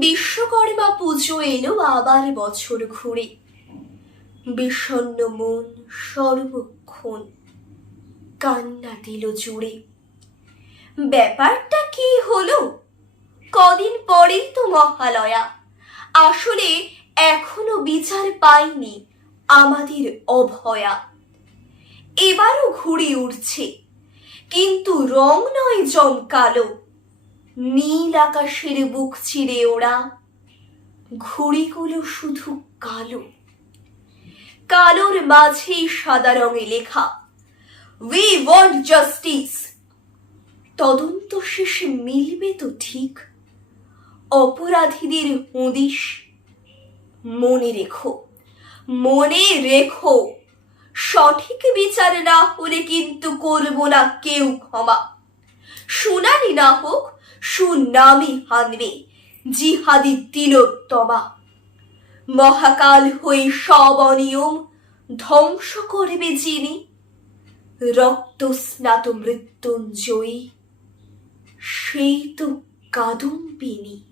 বিশ্বকর্মা পুজো এলো আবার বছর ঘুরে। বিষণ্ণ মন সর্বক্ষণ কান্না দিল জুড়ে। ব্যাপারটা কি হলো? কদিন পরেই তো মহালয়া। আসলে এখনও বিচার পাইনি আমাদের অভয়া। এবারও ঘুরে উঠছে কিন্তু রং নয় জমকালো। নীল আকাশের বুক চিরে ওরা ঘুড়িগুলো শুধু কালো। কালোর মাঝেই সাদা রঙে লেখা উই ওয়ান্ট জাস্টিস তদন্ত শেষে মিলবে তো ঠিক। অপরাধীদের হদিশ। মনে রেখো মনে রেখো। সঠিক বিচার না হলে কিন্তু করব না কেউ ক্ষমা। শুনানি না হোক সুনামি হানবে, জিহাদি তিলোত্তমা। মহাকাল হয়ে সব অনিয়ম, ধ্বংস করবে যিনি। রক্ত স্নাত মৃত্যুঞ্জয়ী, সেই তো কাদম্বিনী।